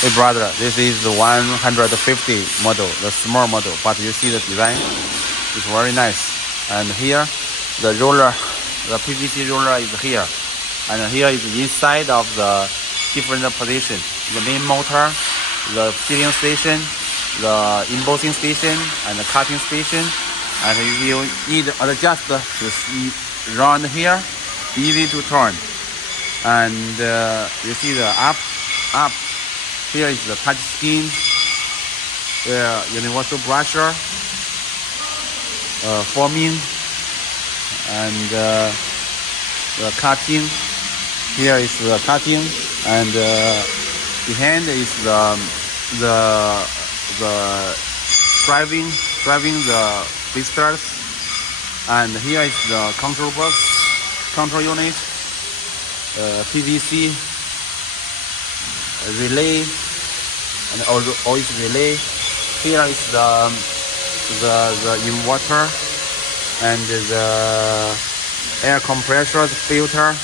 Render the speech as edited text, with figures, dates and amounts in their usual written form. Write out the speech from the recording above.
Hey brother, this is the 150 model, the small model, but you see the design is very nice. And here, the roller, the PVC roller is here, and here is inside of the different position. The main motor, the filling station, the embossing station, and the cutting station. And if you need to adjust this round here, easy to turn. And you see the up. Here is the touch screen, universal brusher, forming, and the cutting. Here is the cutting, and behind is the driving the blisters. And here is the control box, control unit, PVC relay, and oil relay. Here is the inverter and the air compressor filter.